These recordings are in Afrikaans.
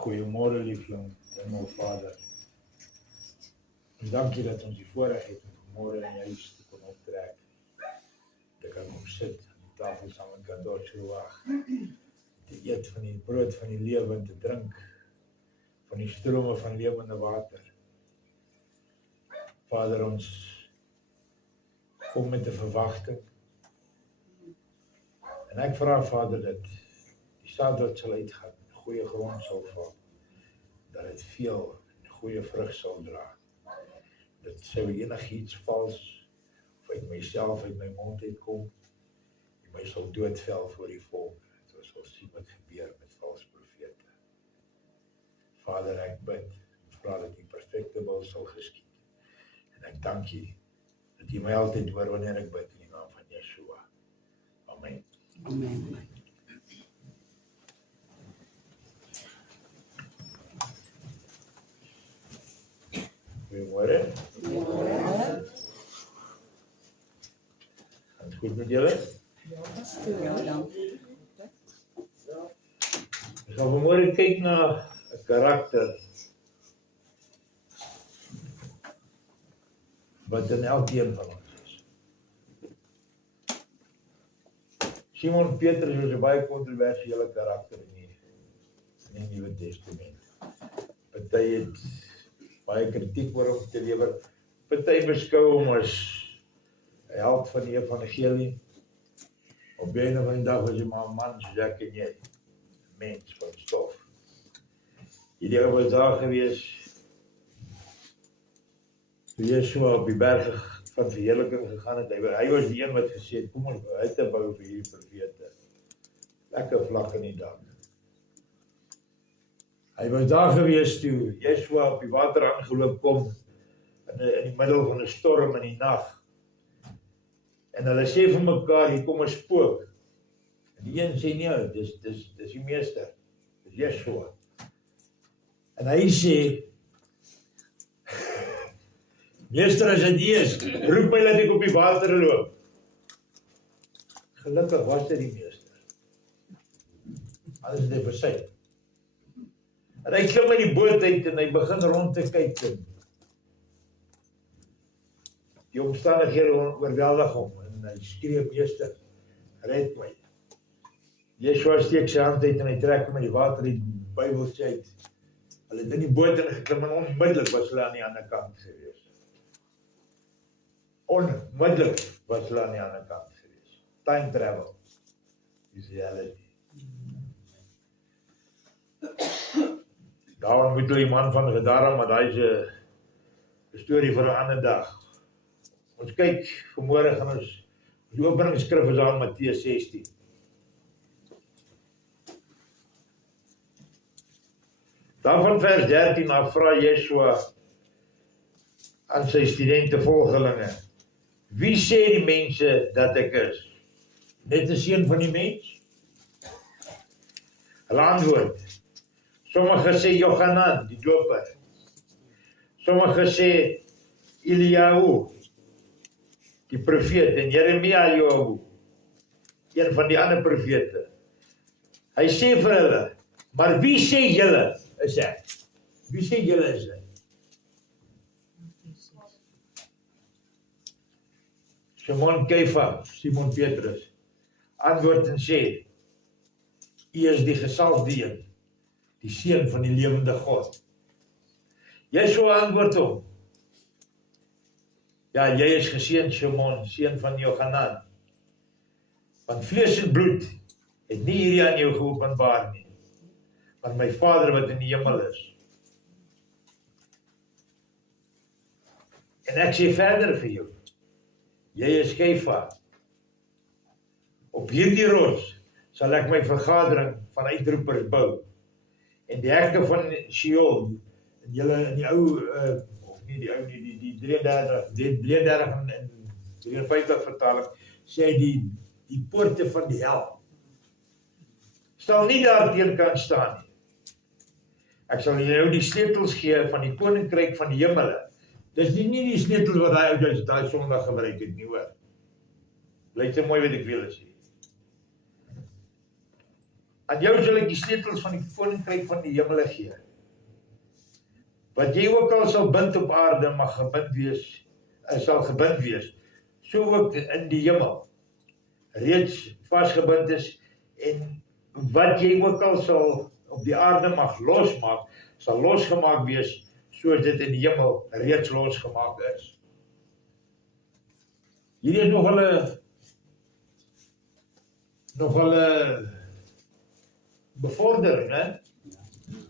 Goeiemôre liefling, Hemelvader. En dankie dat ons die voorreg het om vanmôre in jou huis te kon optrek. Dat kan kom sit aan die tafel saam met Kadosh Ruach, te eet van die brood van die lewe en te drink van die strome van lewende water. Vader, ons kom met 'n verwagting. En ek vra Vader dat die saad wat sal uitgaan, goeie grond sal val, dat dit veel en goeie vrug sal dra. Dat sou enigiets vals of uit myself, uit my mond uitkom, en my sal doodvel voor die volk. Dat ons sal sien wat gebeur met vals profete. Vader, ek bid en vra dat die perfekte wil sal geskied. En ek dank U dat U my altyd hoor wanneer ek bid in die naam van Yeshua. Amen. Amen. Goeiemôre. Goeiemôre. Gaan goed met julle? Ja, dankie. Ons gaan vanmôre kyk na 'n karakter wat in elkeen van ons is. Simon Petrus is 'n baie kontroversiële karakter in die Nuwe Testament. Party het baie kritiek oor hom te lewer. Party beskou hom as 'n held van die evangelie. Op die einde van die dag was hy maar 'n man soos ek en jy, 'n mens van stof. Hierdie ou was daar gewees toe Yeshua op die berg van verheerliking gegaan het. Hy was die een wat gesê het, kom ons hutte bou vir hierdie profete. Lekker vlak in die dak. Hy was daar gewees toe Yeshua op die water aangeloop kom in die middel van 'n storm in die nag. En hulle sê vir mekaar, hier kom 'n spook. En die een sê nee, dis die meester, dis Yeshua. En hy sê, meester, as dit is, roep my dat ek op die water loop. Gelukkig was dit die meester. Alles het hy versuim. En hy klim in die boot uit en hy begin rond te kyk. En die omstandighede oorweldig hom en hy skree, meester, red my. Yeshua steek sy hand uit en hy trek hom in die water, die Bybel sê uit. Hulle het in die boot ingeklim en onmiddellik was hulle aan die ander kant gewees. Onmiddellik was hulle aan die ander kant gewees. Time travel is reality. Daarom moet die man van Gadara, maar daai is 'n storie vir 'n ander dag. Ons kyk, vanmôre gaan ons, die openingsskrif is aan Matteus 16. Dan van vers 13 af vra Yeshua aan sy studente volgelinge, wie sê die mense dat ek is? Net 'n seun van die mens? Hulle antwoord, sommige sê Johanan, die doper. Sommige sê Eliyahu, die profeet, en Jeremia Jobu, een van die ander profete. Hy sê vir hulle, maar wie sê julle is ek? Wie sê julle is ek? Simon Kefa, Simon Petrus, antwoord en sê, U is die gesalfde een, die seun van die lewende God. Yeshua antwoord hom, ja, jy is geseën, Simon, seun van Johanan, want vlees en bloed het nie hierdie aan jou geopenbaar nie, maar my Vader wat in die hemel is. En ek sê verder vir jou, jy is Kefa. Op hierdie rots sal ek my vergadering van uitroepers bou. En die hekke van Sheol, en julle in die ou, of nie die ou nie, die 33 en 53 vertaling, sê die poorte van die hel sal nie daarteen kan staan nie. Ek sal jou die sleutels gee van die koninkryk van die hemele. Dis nie die sleutels wat hy uit daai Sondag gebruik het nie, hoor. Bly so mooi wat ek wil sê. Aan jou sal ek die sleutels van die koninkryk van die hemele gee. Wat jy ook al sal bind op aarde, mag gebind wees, sal gebind wees, so ook in die hemel, reeds vasgebind is, en wat jy ook al sal op die aarde mag losmaak, sal losgemaak wees, soos dit in die hemel reeds losgemaak is. Hierdie is nogal 'n bevordering, hè?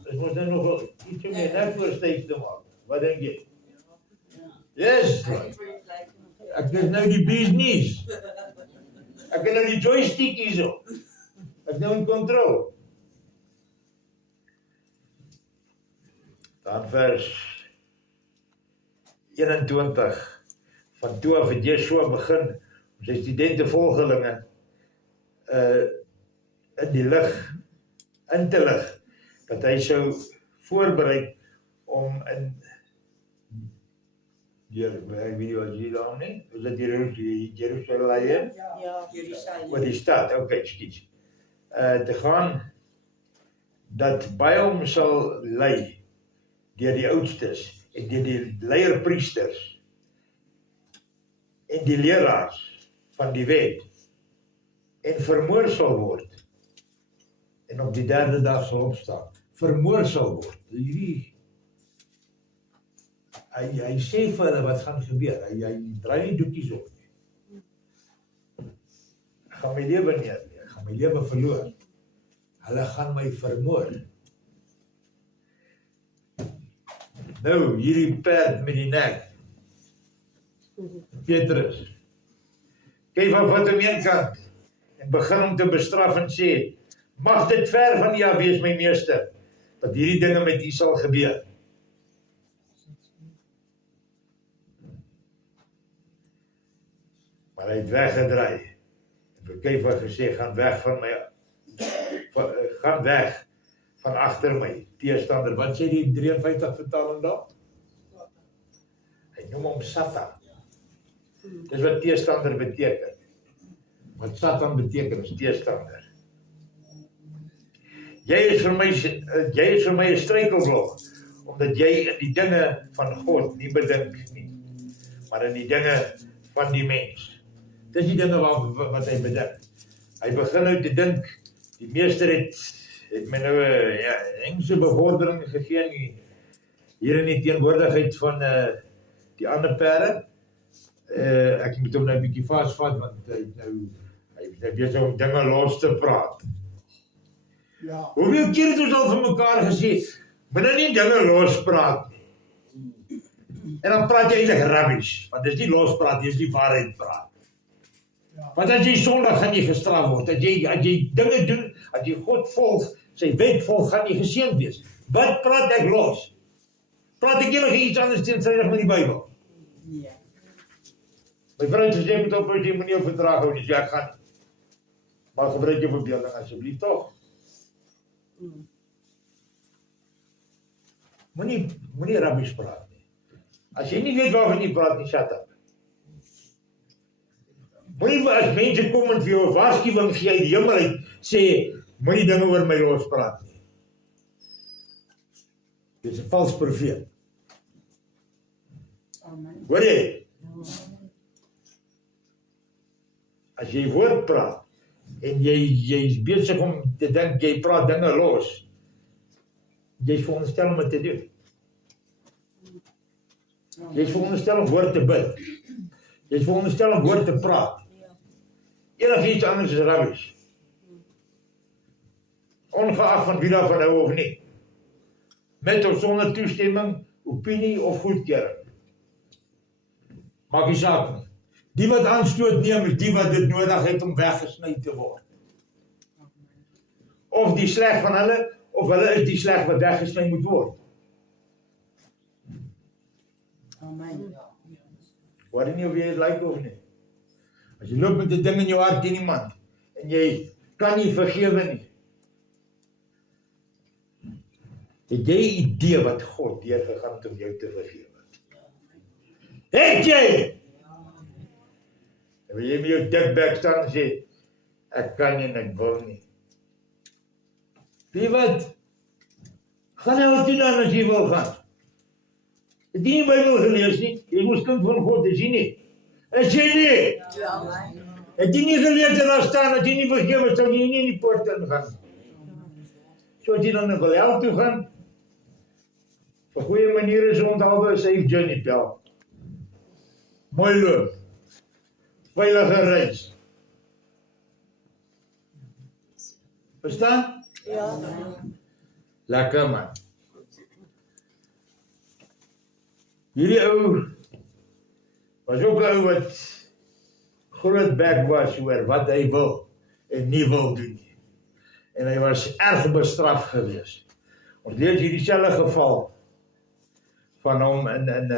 Dit moet nou nogal iets om jy net voorstyf te maak. Wat dink jy? Yes! Ek is nou die business. Ek het nou die joystick hierso. Ek nou in control. Dan vers 21 van toe af het Yeshua begin om sy studente volgelinge in die lig in te lig, dat hy sou voorberei om in ek weet nie wat jy daar nie, is dit Jerusalem? Ja, Jerusalem. Wat die stad, okay, skiet. Te gaan, dat baie hom sal lei deur die oudstes en deur die leierpriesters en die leraars van die wet en vermoor sal word en op die derde dag sal opstaan. Vermoor sal word. Hierdie hy sê vir hulle wat gaan gebeur. Hy draai nie doekies op nie. Ek gaan my lewe neerleeg. Ek gaan my lewe verloor. Hulle gaan my vermoor. Nou, hierdie perd met die nek. Petrus. Kyk van hom een kant en begin hom te bestraf en sê, mag dit ver van U af wees, my meester, dat hierdie dinge met U sal gebeur. Maar hy het weggedraai. En vir Kefa gesê, gaan weg van agter my, teestander. Wat sê die 53 vertaling daar? Hy noem hom Satan. Dis wat teestander beteken. Wat Satan beteken is teestander. Jy is vir my 'n struikelblok, omdat jy in die dinge van God nie bedink nie, maar in die dinge van die mens. Dis die dinge wat hy bedink. Hy begin nou te dink, die meester het my nou 'n engse bevordering gegee hier in die teenwoordigheid van die ander perde. Ek moet hom nou 'n bietjie vasvat, want hy is besig om dinge los te praat. Ja. Hoeveel keer het ons al vir mekaar gesê, moet nou nie dinge lospraat nie. En dan praat jy eintlik rubbish, want dis nie lospraat, dis die waarheid praat. Ja. Want as jy sondig gaan jy gestraf word, as jy dinge doen, as jy God volg, sy wet volg, gaan jy geseënd wees. Wat praat ek los? Praat ek enige iets anders teenstrydig met die Bybel? Ja. My vrou sê, jy moet op, jy moet nie op verdrag hou nie, so ek gaan. Maar gebruik jou verbeelding asseblief tog. Moenie rubbish praat nie. As jy nie weet waarvan jy praat nie, shut up. Moenie as mense kom en vir jou 'n waarskuwing gee uit die hemel uit, sê, moenie dinge oor my lospraat nie. Dit is 'n vals profeet. Amen. Hoor jy? As jy woord praat, en jy is besig om te dink, jy praat dinge los, jy is veronderstel om dit te doen. Jy is veronderstel om woord te bid. Jy is veronderstel om woord te praat. Enigiets anders is rubbish. Ongeag van wie daarvan hou of nie. Met of sonder toestemming, opinie of goedkeuring. Maak nie saak nie. Die wat aanstoot neem is die wat dit nodig het om weggesny te word. Of die sleg van hulle, of hulle is die sleg wat weggesny moet word. Amen. Wat nie of jy het lyk of nie. As jy loop met 'n ding in jou hart teen iemand, en jy kan nie vergewe nie, het jy 'n idee wat God deurgegaan het om jou te vergewe? Het jy? En wil jy met jou dik bek staan en sê, ek kan nie en ek wil nie. Weet wat? Gaan nou toe dan as jy wil gaan. Het jy nie Bybel gelees nie? Jy moes kind van God, is jy nie? Is jy nie? Het jy nie gelees en daar staan, dat jy nie vergewe, sal jy nie in die poort ingaan. So as jy dan wil hel toe gaan, vir goeie maniere is onthou 'n safe journey tel. Mooi loop. Veilige reis. Verstaan? Ja. Lekker man. Hierdie ou was ook 'n ou wat groot bek was oor wat hy wil en nie wil doen nie. En hy was erg bestraf gewees. Ons lees hierdie selfde geval van hom in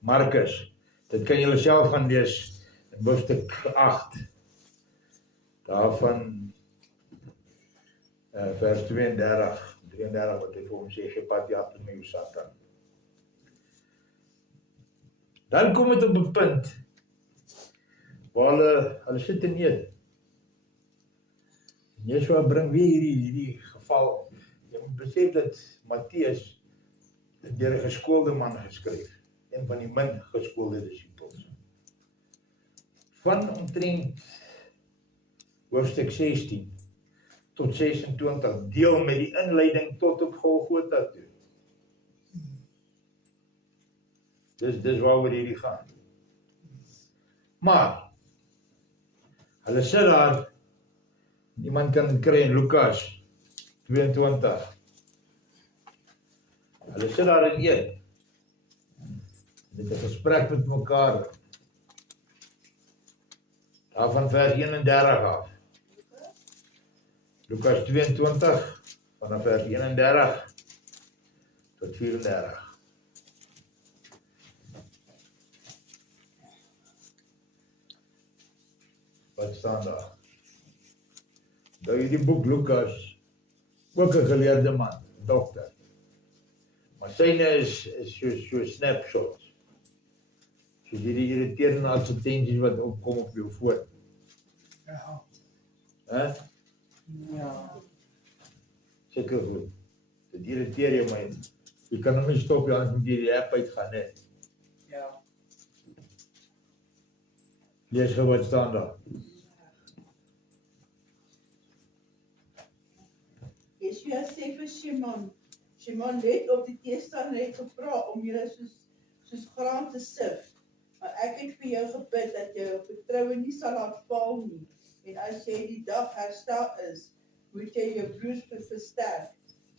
Markus. Dit kan julle self gaan lees in hoofstuk 8. Daarvan vers 32, 33 wat hy vir hom sê, gepat jy agter my, Satan. Dan kom dit op 'n punt waar hulle sit en eet. Yeshua bring weer hierdie geval. Jy moet besef dat Matteus het deur 'n geskoolde man geskryf, een van die min geskoolde disippels. Van omtrent hoofstuk 16 tot 26 deel met die inleiding tot op Golgotha toe. Dis waaroor hierdie gaan. Maar hulle sit daar, iemand kan kry in Lukas 22. Hulle sit daar en eet. Met 'n gesprek met mekaar. Daar van vers 31 af. Lukas 22 vanaf vers 31 tot 34. Wat staan daar? Nou hierdie boek Lukas, ook 'n geleerde man, dokter. Maar syne is so snapshots. Soos hierdie irriterende advertensies wat opkom op jou foon. Ja. Hè? Ja. Seker goed. Dit irriteer jou my. Jy kan hom nie stop, jy anders moet jy die app uitgaan, hè. Ja. Lees gou wat staan daar. Yeshua sê vir Shimon, Shimon let op die teestander het gevra om julle soos graan te sif. Maar ek het vir jou gebid dat jou vertroue nie sal laat val nie. En as jy die dag herstel is, moet jy jou broers versterk.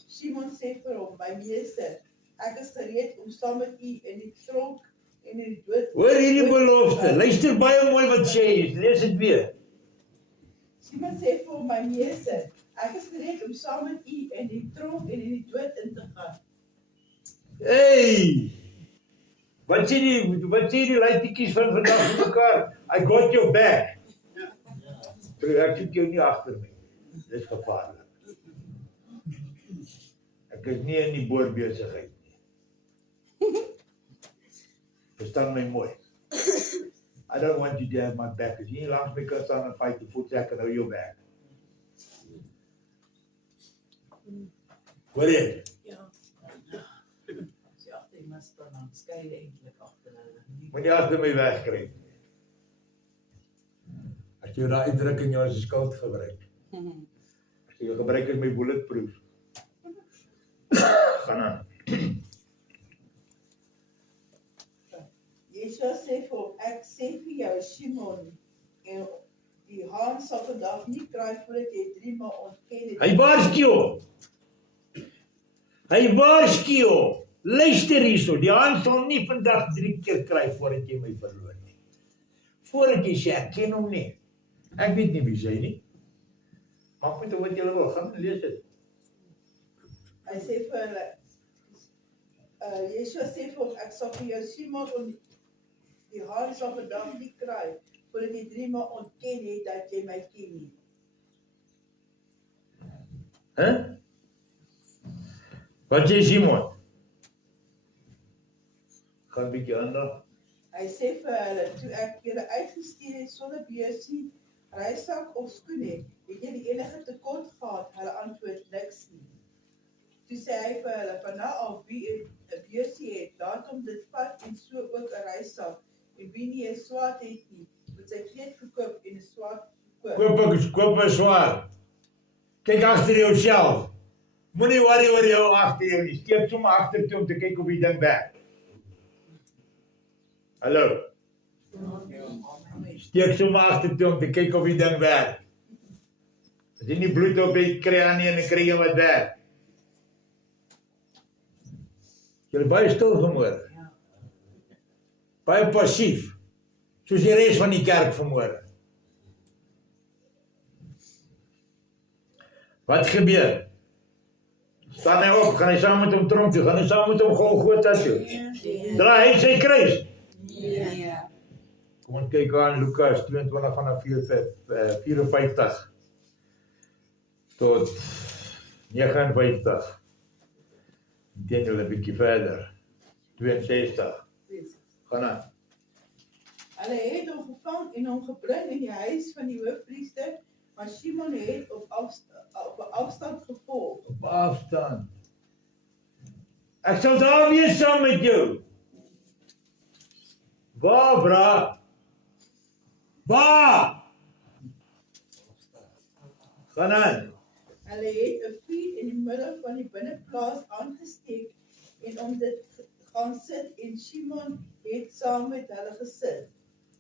Shimon sê vir hom, my meester, ek is gereed om saam met u in die tronk en in die dood. Hoor hierdie belofte. Luister baie mooi wat sê jy. Lees dit weer. Shimon sê vir hom, my meester, ek is gereed om saam met u in die tronk en in die dood in te gaan. Hey! Wat sê die luitjies van vandag met mekaar? I got your back. Ek sit jou nie agter my. Dis gevaarlik. Ek is nie in die boorbesigheid nie. Verstaan my mooi. I don't want you to have my back. As jy nie langs my kan staan en fight, voet ek kan hou jou back. Hoor jy? Ja. Sy agter die mis dan skei eintlik agter hulle. Moet jy agter my wegkry. As jy daai uitdrukking jou as 'n skild gebruik. As jy gebruik as my bulletproof. Gaan aan. Yeshua sê vir hom, ek sê vir jou, Shimon, en die haan sal vandag nie kraai voordat jy 3 maal ontken het. Hy waarsku hom. Hy waarsku hom. Luister hierso, die haan sal nie vandag 3 keer kry voordat jy my verloor nie. Voordat jy sê, ek ken hom nie. Ek weet nie wie sy nie. Maak met wat jy wil, gaan lees dit. Hy sê vir hulle, Yeshua sê vir hom, ek sal vir jou Simon, die haan sal vandag nie kraai, voordat jy 3 maal ontken het dat jy my ken nie. Hè? Wat sê Simon? Gaan 'n bietjie aan daar. Hy sê vir hulle, toe ek julle uitgestuur het sonder beursie Reissak of skoene, het jy die enige tekort gehad? Hulle antwoord niks nie. Toe sê hy vir hulle, van nou af wie 'n beursie het, laat hom dit vat en so ook 'n reissak. En wie nie 'n swaard het nie, moet sy kleed verkoop en 'n swaard verkoop. Koop 'n swaard. Kyk agter jouself. Moenie worry oor jou agter jou nie. Steek sommer agter toe om te kyk of die ding werk. Hallo. Steek sommer agter toe om te kyk of die ding werk. As jy nie bloed op het, kry aan nie en dan kry jy wat werk. Jy is baie stil vanmôre. Baie passief. Soos die res van die kerk vanmôre. Wat gebeur? Staan hy op, gaan hy saam met hom tronk toe, gaan hy saam met hom Golgotha toe. Draai hy sy kruis. Kom ons kyk aan Lukas 22 vanaf 54 tot 59. Teen julle 'n bietjie verder. 62. Gaan aan. Hulle het hom gevang en hom gebring in die huis van die hoofpriester, maar Simon het op 'n afstand gevolg. Op afstand. Ek sal daar wees saam met jou. Waar, bra? Waar? Gaan aan. Hulle het 'n vuur in die middel van die binneplaas aangesteek en om dit gaan sit en Simon het saam met hulle gesit.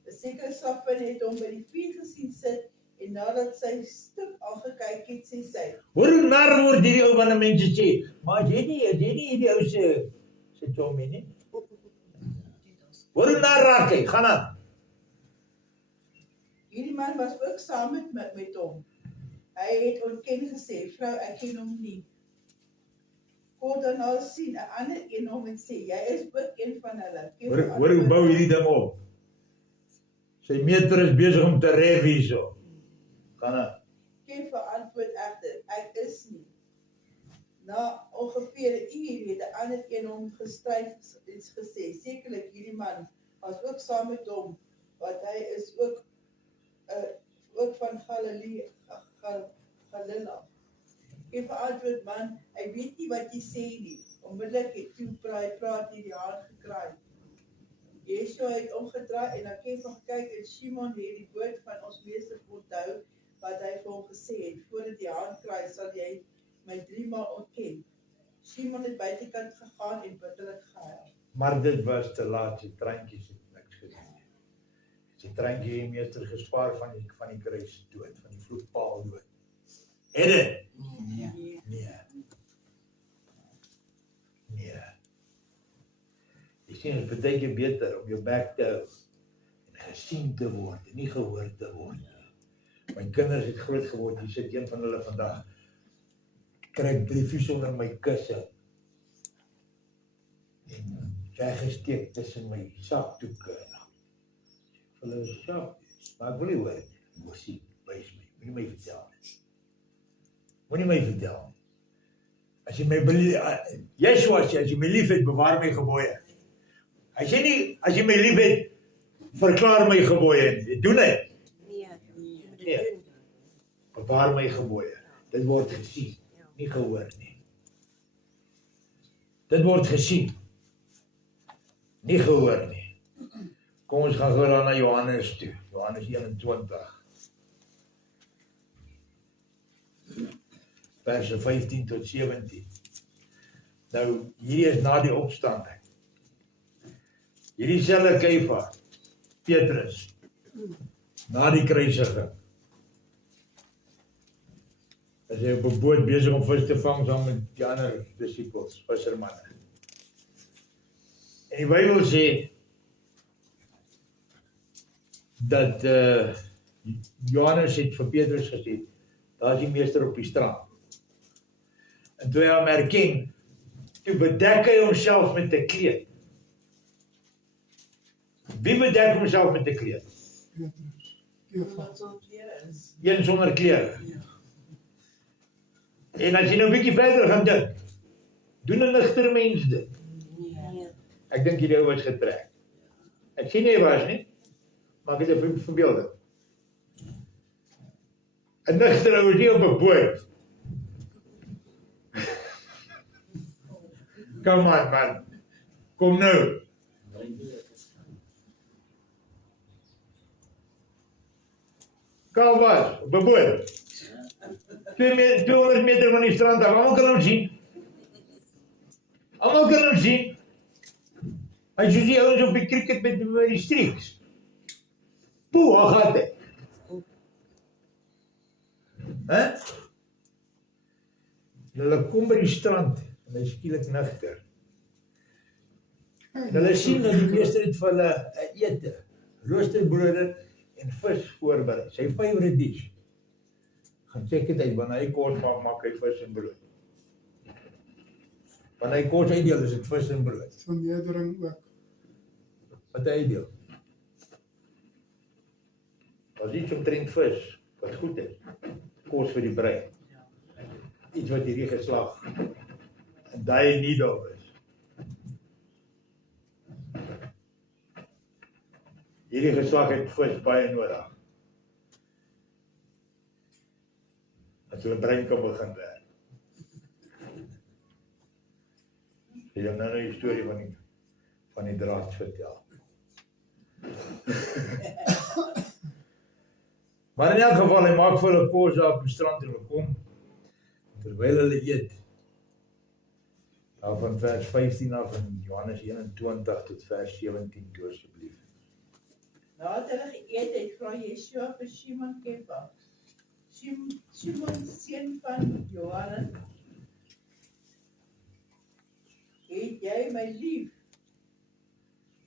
'n Sekere slaapin het hom by die vuur gesien sit en nadat sy stuk aangekyk het, sê sy: Hoor hoe nar word hierdie ou wanneer mense sê, maar jy nie hierdie ou se Tommy nie. Hoor hoe nar raak hy, gaan aan. Hierdie man was ook saam met hom. Hy het ontken gesê: "Vrou, ek ken hom nie." Kort daarna sien 'n ander een hom en sê: "Jy is ook een van hulle." Hoor hoe bou hierdie ding op. Sy meter is besig om te ref hierso. Gaan aan. Kev verantwoord egter: "Ek is nie." Na ongeveer 'n uur het 'n ander een hom gestryd iets gesê: "Sekerlik hierdie man was ook saam met hom, want hy is ook van Galilea." Kev verantwoord: "Man, hy weet nie wat jy sê nie." Onmiddellik het toe praat nie die haan gekraai. Yeshua het omgedraai en na Kev gekyk en Simon het die woord van ons meester onthou wat hy vir hom gesê het: "Voordat die haan kraai, sal jy my 3 maal ontken." Simon het buitekant gegaan en bitterlik gehuil. Maar dit was te laat, die treintjies het niks gedoen nie. Die treintjie het die meester gespaar van die kruis dood, van die vloekpaal dood. Het dit? Nee. Jy sien, het is baie keer beter om jou bek te hou en gesien te word en nie gehoor te word nie. My kinders het groot geword, hier sit een van hulle vandag, kry briefies onder my kusse en weggesteek tussen my sakdoeke. Hulle is sak, maar ek wil nie hoor nie. Ek wil sien, wys my, moenie my vertel nie. Moenie my vertel. As jy my Yeshua sê, as jy my lief het, bewaar my gebooie. As jy my lief het, verklaar my gebooie. Doen dit. Nee. Bewaar my gebooie. Dit word gesien, nie gehoor nie. Dit word gesien, nie gehoor nie. Kom ons gaan gou na Johannes toe. Johannes 21. Verse 15 tot 17. Nou, hier is na die opstanding. Hierdie selfe Kefa, Petrus, na die kruisiging, is hy op 'n boot besig om vis te vang saam met die ander disippels, vissermanne. En die Bybel sê dat Johannes het vir Petrus gesê, daar is die meester op die strand. En toe hy hom herken, toe bedek hy homself met 'n kleed. Wie bedek homself met 'n kleed? Een sonder klere. En as jy nou 'n bietjie verder gaan dink, doen 'n ligter mens dit? Ek dink hierdie ou was getrek. Ek sien nie hy was nie, maar ek het 'n verbeelding. 'n nigter ou is nie op 'n boot. Kom aan man, kom nou. Kalwas, op 'n boot. 200 meter van die strand af, almal kan hom sien. Almal kan hom sien. Hy is soos die ouens op die cricket met die streaks. Poe, waar gaat hy? Hulle kom by die strand en hy is skielik nigter. En hulle sien dat die meester het vir hulle ete, roosterbrode en vis voorberei. Sy favourite dish. Gaan check dit uit, wanneer hy kos maak hy vis en brood. Wanneer hy kos uitdeel, is dit vis en brood. Vernedering ook. Wat hy uitdeel? Was iets omtrent vis, wat goed is. Kos vir die brein. Iets wat hierdie geslag en daai nie daar is. Hierdie geslag het vis baie nodig. As hulle brein kan begin werk. Ek gaan nou 'n storie van die draad vertel. Maar in elk geval, hy maak vir hulle kos daar op die strand en hulle kom. Terwyl hulle eet. Nou van vers 15 af in Johannes 21 tot vers 17 toe asseblief. Nadat hulle geëet het, vra Yeshua vir Simon Kefa, Simon seun van Johannes, het jy my lief?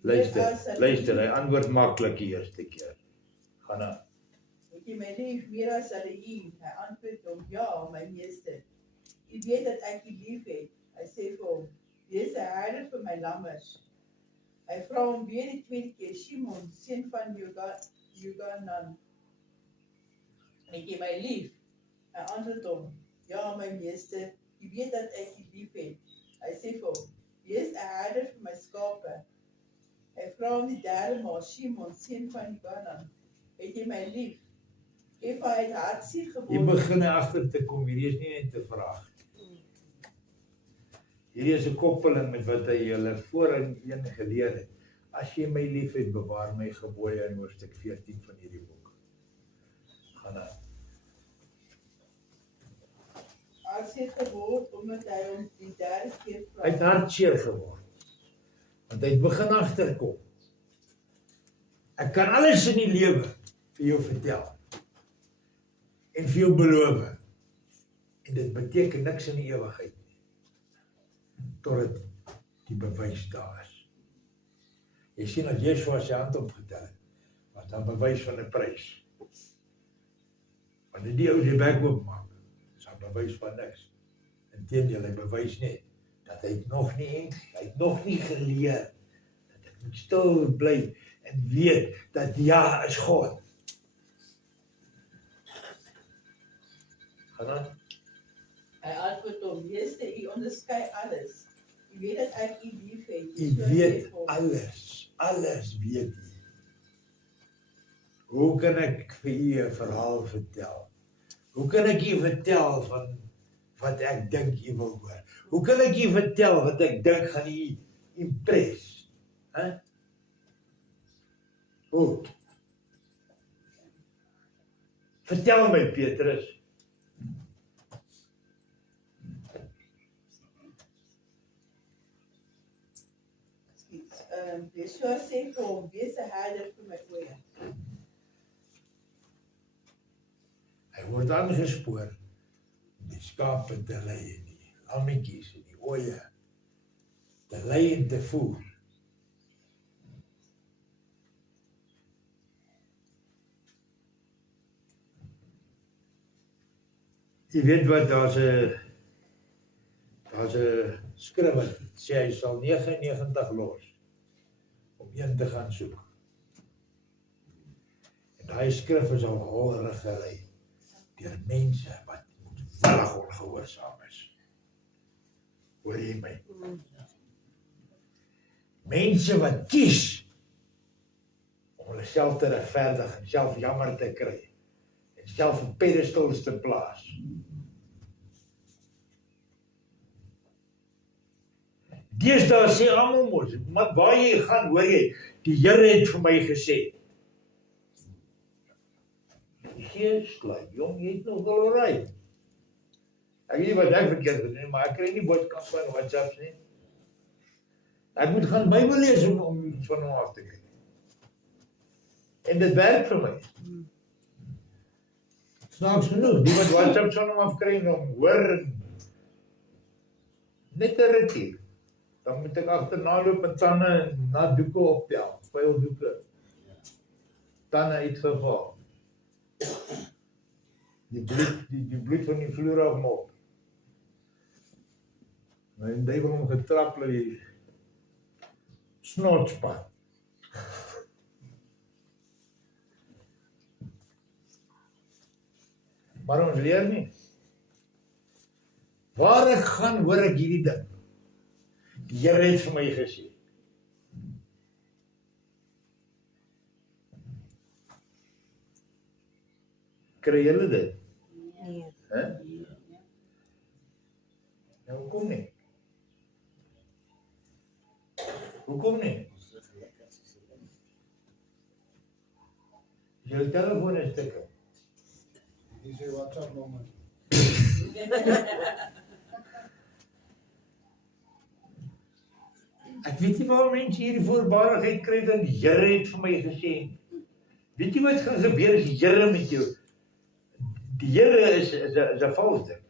Luister, hy antwoord maklik die eerste keer. Gaan aan. Het jy my lief meer as hulle u? Hy antwoord hom, ja, my meester. U weet dat ek u lief het. Hy sê vir hom, wees 'n herder vir my lammers. Hy vra hom weer die tweede keer, Simon, seun van Johanan, het jy my lief? Hy antwoord hom, ja, my meester, u weet dat ek u lief het. Hy sê vir hom, wees 'n herder vir my skape. Hy vra hom die derde maal, Simon, seun van Johanan, het jy my lief? Kefa het hartseer Jy geword. begin agter te kom, hierdie is nie net 'n vraag. Hierdie is 'n koppeling met wat hy julle voorheen geleer het. As jy my lief het, bewaar my gebooie in hoofstuk 14 van hierdie boek. Gaan aan. Hartseer geword, omdat hy hom die derde keer vra. Hy het hartseer geword. Want hy het begin agterkom. Ek kan alles in die lewe vir jou vertel. En vir jou beloof. En dit beteken niks in die ewigheid nie. Totdat die bewys daar is. Jy sien dat Yeshua sy hand opgetel het, was dan bewys van 'n prys. Wanneer die ou die bek oopmaak, is daar bewys van niks. Inteendeel, hy bewys net dat hy het nog nie geleer dat ek moet stil bly en weet dat ja is God. Gaan aan. Hy antwoord hom, meester, u onderskei alles. U weet dat ek u lief het. U weet alles weet u. Hoe kan ek vir u 'n verhaal vertel? Hoe kan ek u vertel van wat ek dink u wil hoor? Hoe kan ek u vertel wat ek dink gaan u impres? Hoe? Vertel my, Petrus. Yeshua sê vir hom, wees 'n herder vir my oeye. Hy word aangespoor om die skape te lei en die lammetjies en die oeye te lei en te voer. Jy weet wat, daar's 'n skrif wat sê hy sal 99 los om een te gaan soek. En daai skrif is al holrig gelei deur mense wat moedwillig ongehoorsaam is. Hoor jy my? Mense wat kies om hulle self te regverdig en self jammer te kry en self op pedestals te plaas. Deesdae sê almal mos, maar waar jy gaan, hoor jy, die Here het vir my gesê. Die Gees lei, jong, jy het nog al reg. Ek weet nie wat ek verkeerd gedoen het, maar ek kry nie boodskap van WhatsApps nie. Ek moet gaan Bybel lees om iets van hom af te kry. En dit werk vir my. Snaaks genoeg, die wat WhatsApps van hom afkry en hom hoor, net 'n rukkie. Dan moet ek agterna loop en tande na doeke optel, vuildoeke. Tande uitgevaar. Die bloed van die vloer afmop. Maar die duiwel hom getrap die snotspan. Maar ons leer nie. Waar ek gaan, hoor ek hierdie ding. Die Here het vir my gesê. Kry julle dit? Nee. Hè? Nou, hoekom nie? Hoekom nie? Julle telefoon is stukke. Die sê WhatsApp nommer. Ek weet nie waar mense hierdie voorbarigheid kry dat die Here het vir my gesê. Weet jy wat gaan gebeur as die Here met jou? Die Here is 'n vals ding.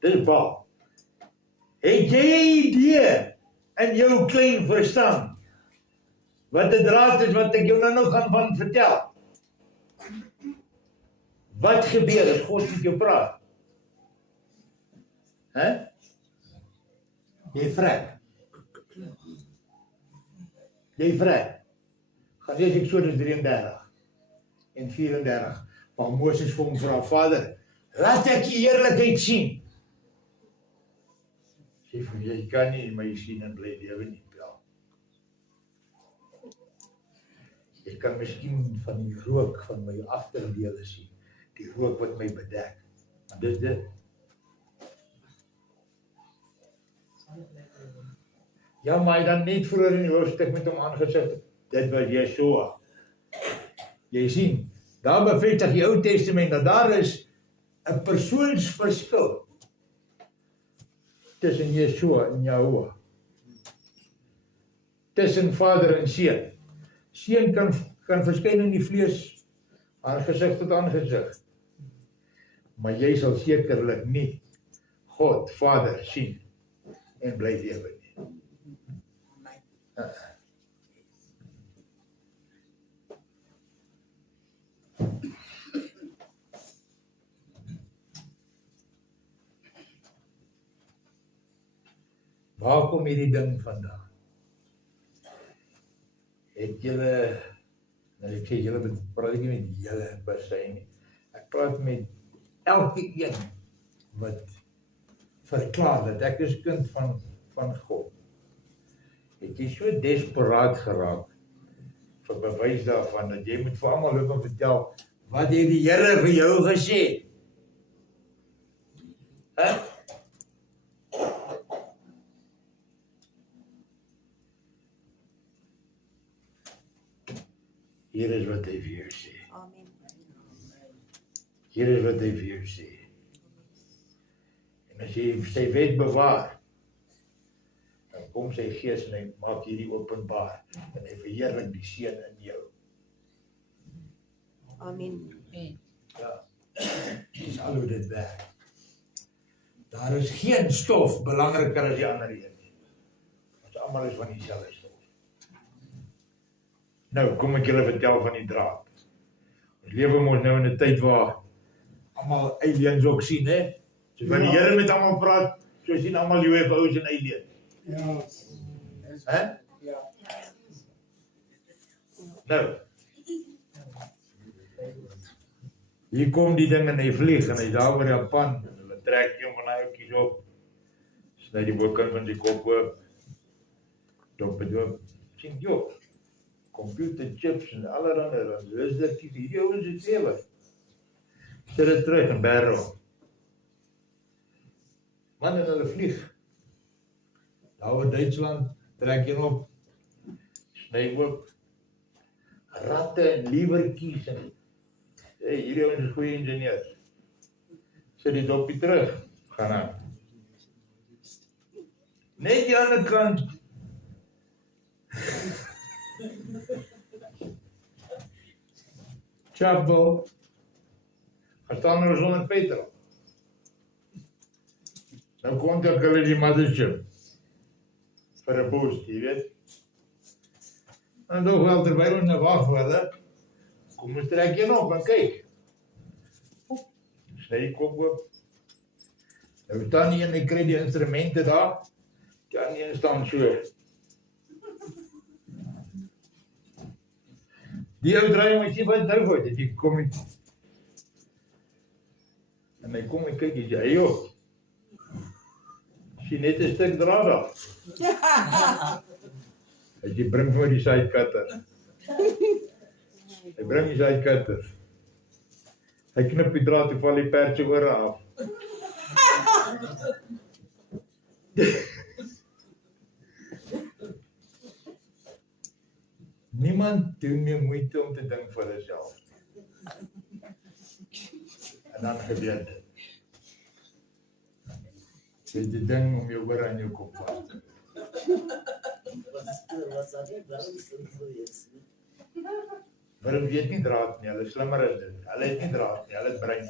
Dis baal. Het jy idee in jou klein verstand wat 'n draad is wat ek jou nou gaan van vertel? Wat gebeur as God met jou praat? Hè? Jy vrek. Jy vrek. Gaan lees Eksodus 33 en 34. Waar Moses vir hom vra, Vader, laat ek die heerlikheid sien. Sê vir jy kan nie my sien en bly lewe nie, Pel. Jy kan miskien van die rook van my agterdele sien. Die rook wat my bedek. Maar dis dit. Ja, maar hy dan net vroeër in die hoofstuk met hom aangesig. Dit was Yeshua. Jy sien, daar bevestig die Ou Testament dat daar is 'n persoonsverskil tussen Yeshua en Yahuwah. Tussen Vader en Seun. Seun kan verskyn in die vlees, aangesig tot aangesig. Maar jy sal sekerlik nie God, Vader, sien en bly lewe nie. Waar kom hierdie ding vandaan? Het julle, nou ek sê julle praat ek nie met julle per se nie. Ek praat met elke een wat verklaar dat ek is kind van God. Het jy so desperaat geraak vir bewys daarvan dat jy moet vir almal loop en vertel wat het die Here vir jou gesê? Hè? Hier is wat hy vir jou sê. Amen. Hier is wat hy vir jou sê. En as jy sy wet bewaar, dan kom sy Gees en hy maak hierdie openbaar en hy verheerlik die Seun in jou. Amen. Ja. Dis al hoe dit werk. Daar is geen stof belangriker as die ander een nie. Ons almal is van dieselfde stof. Nou, kom ek julle vertel van die draad. Ons lewe mos nou in 'n tyd waar almal aliens ook sien, hè? So van die Here met almal praat, so sien almal UFO's en aliens. Ja. Hè? Ja. Nou. Hier kom die ding en hy vlieg en hy daar oor Japan en hulle trek hom van hy ouetjies op. Sny die bokant van die kop oop. Dop bedoop. Sien jy? Computer chips en allerhande, dis dit hierdie ouens het lewe. Sit dit terug in Barrow. Man en hulle vlieg. Daar oor Duitsland, trek jy op, sny oop, ratte en liewertjies en hierdie ouens is goeie ingenieurs. Sit die dopie terug, gaan aan. Net die ander kant. Chapel. Gaan staan nou sonder petrol. Nou kontak hulle die mothership. Vir 'n boost, jy weet. En toch wel terwijl ons nou wag vir hulle, kom ons trek jy op en kyk. Sny die kop oop. Nou staan nie en ek kry die instrumente daar. Die ander een staan so. Die ou draai my sien wat nou word, dit kom nie. En hy kom en kyk, hy sê, joh, sien net 'n stuk draad daar. Hy sê, bring vir die sidecutter. Hy bring die sidecutter. Hy knip die draad, toe val die perdjie oor af. Niemand doen meer moeite om te dink vir hulself. En dan gebeur dit. Dit die ding om jou oor aan jou kop vas te Wurm weet nie draad nie, hulle is slimmer as dit. Hulle het nie draad nie, hulle het brein.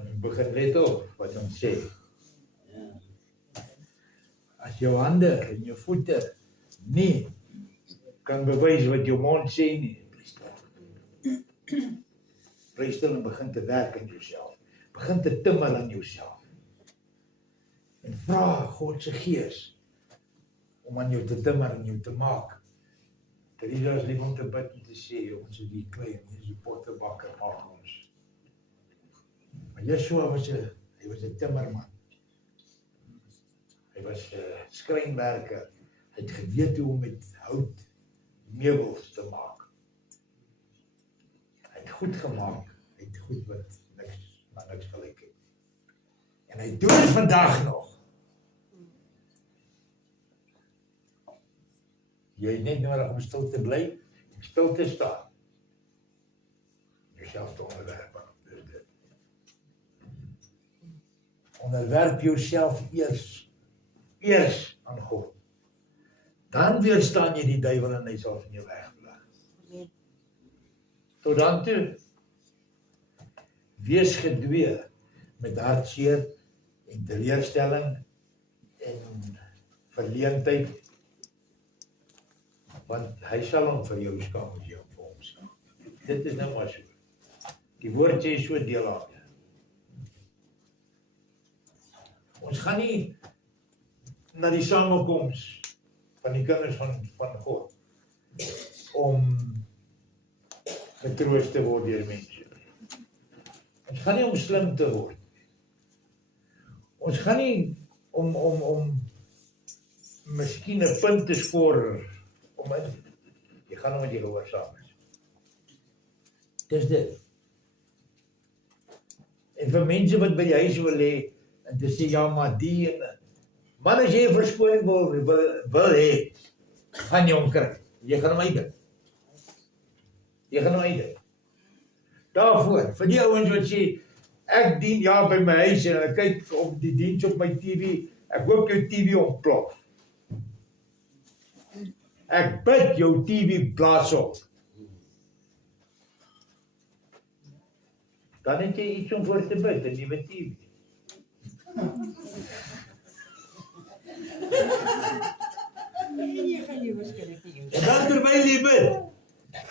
Ons begin let op wat ons sê. As jou hande en jou voete nie kan bewys wat jou mond sê nie, bly stil en begin te werk aan jouself. Begin te timmer aan jouself. En vra God se Gees om aan jou te timmer en jou te maak. Teresa is lief om te bid en te sê, ons is die klein, ons is die pottebakker, maak ons. Maar Yeshua was 'n timmerman. Hy was 'n skrynwerker. Hy het geweet hoe om met hout meubels te maak. Hy het goed gemaak. Hy het goed wat niks gelyk het. En hy doen dit vandag nog. Jy het net nodig om stil te bly en stil te staan. Jouself te onderwerp. Dis dit. Onderwerp jouself eers aan God. Dan weerstaan jy die duiwel en hy sal van jou wegvlug. Tot dan toe, wees gedwee met hartseer en teleurstelling en verleentheid, want hy sal hom vir jou skaam as jy hom vir hom skaam. Dit is nou maar so. Die woord sê so deel aan. Ons gaan nie na die samekoms van die kinders van God om getroost te word deur mense. Ons gaan nie om slim te word. Ons gaan nie om miskien 'n punt te skoor jy gaan om met jy gehoorsaam is. Dis dit. En vir mense wat by die huis wil hê en te sê ja maar die en man as jy 'n verskoning wil hê, gaan jy hom kry. Jy gaan hom uitdink. Jy gaan hom uitdink. Daarvoor, vir die ouens wat sê, ek dien ja by my huis en ek kyk op die diens op my TV, ek hoop jou TV ontplof. Ek bid jou TV blaas op. Dan het jy iets om voor te bid, 'n nuwe TV. En dan terwyl jy bid,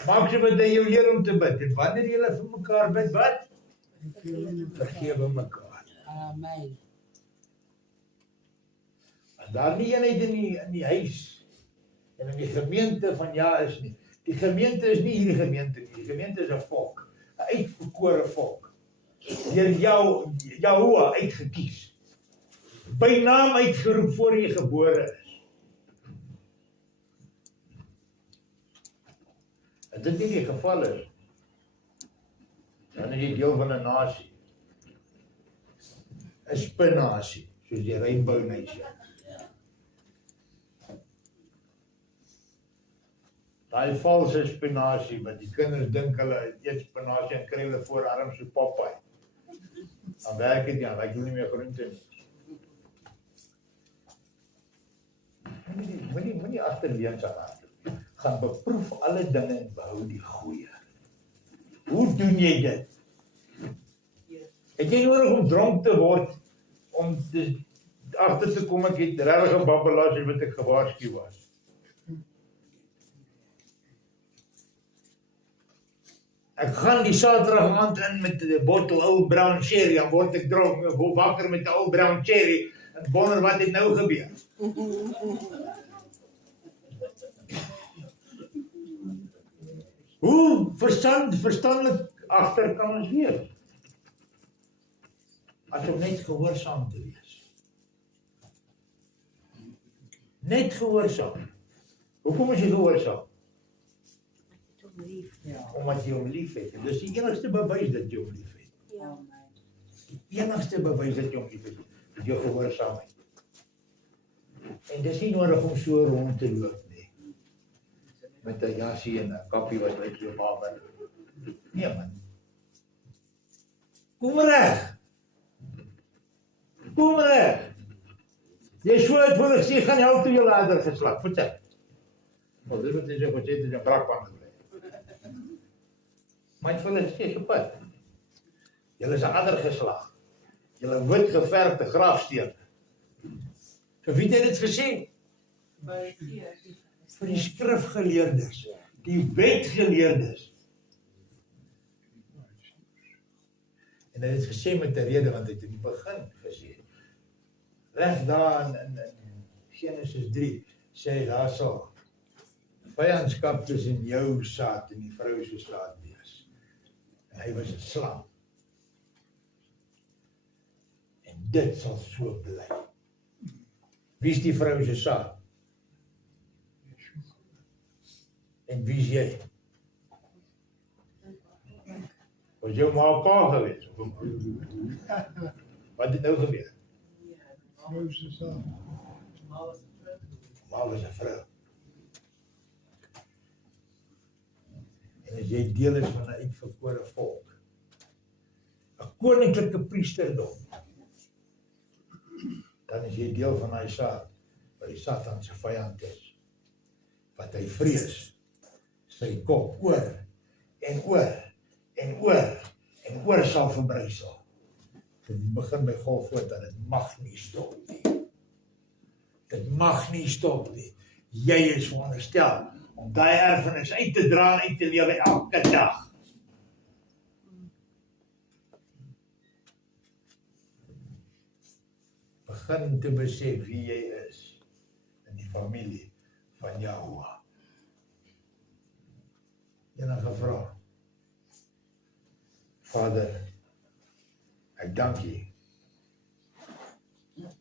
maak jy wat jy jou leer om te bid. En wanneer jy vir mekaar bid, wat? Vergewe mekaar. Amen. En daar nie eenheid in die huis en in die gemeente van ja is nie. Die gemeente is nie hierdie gemeente nie. Die gemeente is 'n volk, 'n uitverkore volk. Deur Jahoua uitgekies. By naam uitgeroep voor jy gebore is. As dit nie die geval is, dan is jy deel van 'n nasie. 'n Spinnasie, soos die Rainbow Nation. Daai valse spinasie, wat die kinders dink hulle eet spinasie en kry hulle voorarm so Popeye. Dan werk dit nie, ek doen nie meer groente nie. Moenie agterleens aan haar doen. Gaan beproef alle dinge en behou die goeie. Hoe doen jy dit? Het jy nodig om dronk te word, om agter te kom ek het regtig 'n babbelaar soos wat ek gewaarsku was? Ek gaan die Saterdag aand in met 'n bottel ou brown sherry, dan word ek dronk, wakker met 'n ou brown sherry, en wonder wat het nou gebeur. Hoe verstandelik agter kan ons wees? As om net gehoorsaam te wees. Net gehoorsaam. Hoekom is jy gehoorsaam? Ja. Omdat jy hom lief het. En dis die enigste bewys dat jy hom lief het. Ja. Die enigste bewys dat jy hom lief het, dat jy gehoorsaam het. En dis nie nodig om so rond te loop nie. Met 'n jassie en 'n kappie wat lyk so baie. Nee man. Kom reg. Kom reg. Jy so het voor ek sê, gaan help toe jou later geslag. Vertel. Maar dit wat jy sê, wat jy het 'n brakpan gebly. Maar jy wil sê gepad. Julle is 'n ander geslag. Julle wit geverfde grafsteen. Vir wie het dit gesê? Vir die skrifgeleerdes, die wetgeleerdes. En hy het gesê met 'n rede, want hy het in die begin gesê. Reg daar in Genesis 3 sê hy daar sal vyandskap tussen jou saad en die vrou se saad wees. En hy was 'n slang. En dit sal so bly. Wie is die vrou se saad? En wie is jy? Was jou ma pa gewees? Wat het nou gebeur? Moses saam. Ma was 'n vrou. En as jy deel is van 'n uitverkore volk, 'n koninklike priesterdom, dan is jy deel van daai saad, wat die Satan se vyand is, wat hy vrees, sy kop oor en oor en oor en oor sal verbrysel. Dit begin by Golgotha, dit mag nie stop nie. Dit mag nie stop nie. Jy is veronderstel om daai erfenis uit te dra en uit te lewe elke dag. Begin te besef wie jy is in die familie van Yahweh. Enige vraag? Vader, ek dank U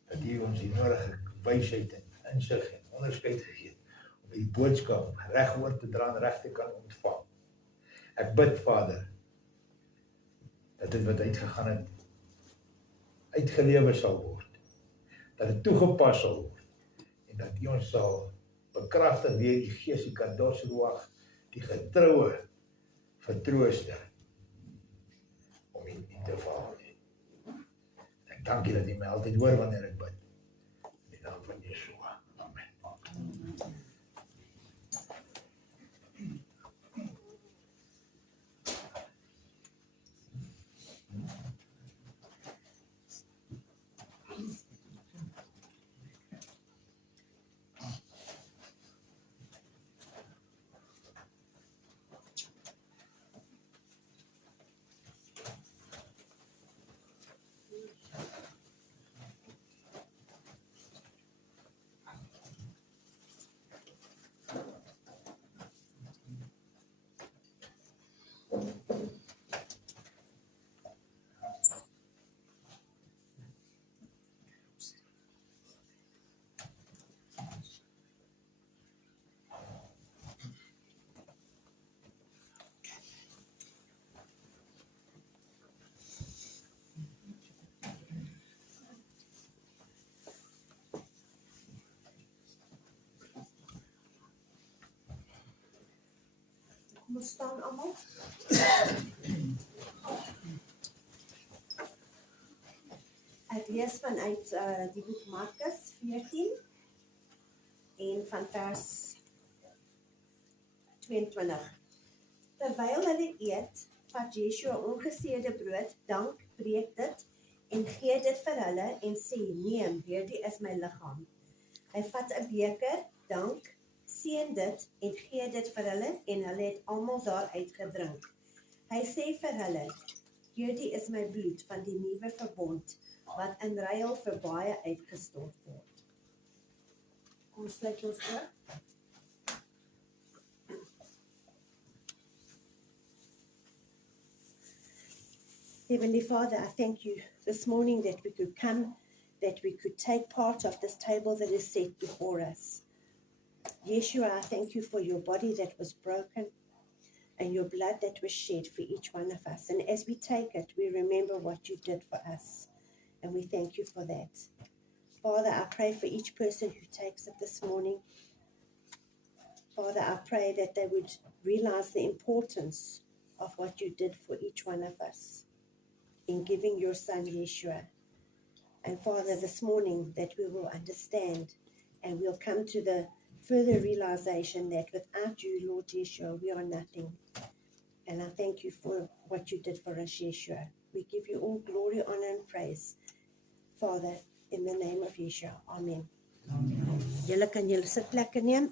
dat U ons die nodige wysheid en insig en onderskeid gegee het om die boodskap reg oor te dra en reg te kan ontvang. Ek bid, Vader, dat dit wat uitgegaan het, uitgelewe sal word, dat dit toegepas sal word, en dat U ons sal bekragtig deur die Gees, die Kadosh Ruach, die getroue vertrooster, om U nie te faal nie. Ek dank U dat U my altyd hoor wanneer ek bid. In die naam van Yeshua. Amen. Kom ons staan almal. Ek lees vanuit die boek Markus 14 en van vers 22. Terwyl hulle eet, vat Yeshua ongeseëde brood, dank, breek dit en gee dit vir hulle en sê, neem, hierdie is my liggaam. Hy vat 'n beker, dank, seën dit en gee dit vir hulle en hulle het almal daaruit gedrink. Hy sê vir hulle, hierdie is my bloed van die nuwe verbond wat in ruil vir baie uitgestort word. Kom ons sluit ons oë. Heavenly Father, I thank you this morning that we could come, that we could take part of this table that is set before us. Yeshua, I thank you for your body that was broken and your blood that was shed for each one of us. And as we take it, we remember what you did for us. And we thank you for that. Father, I pray for each person who takes it this morning. Father, I pray that they would realize the importance of what you did for each one of us in giving your son Yeshua. And Father, this morning that we will understand and we'll come to the further realization that without you, Lord Yeshua, we are nothing. And I thank you for what you did for us, Yeshua. We give you all glory, honor, and praise, Father, in the name of Yeshua. Amen. Julle kan julle sitplekke neem.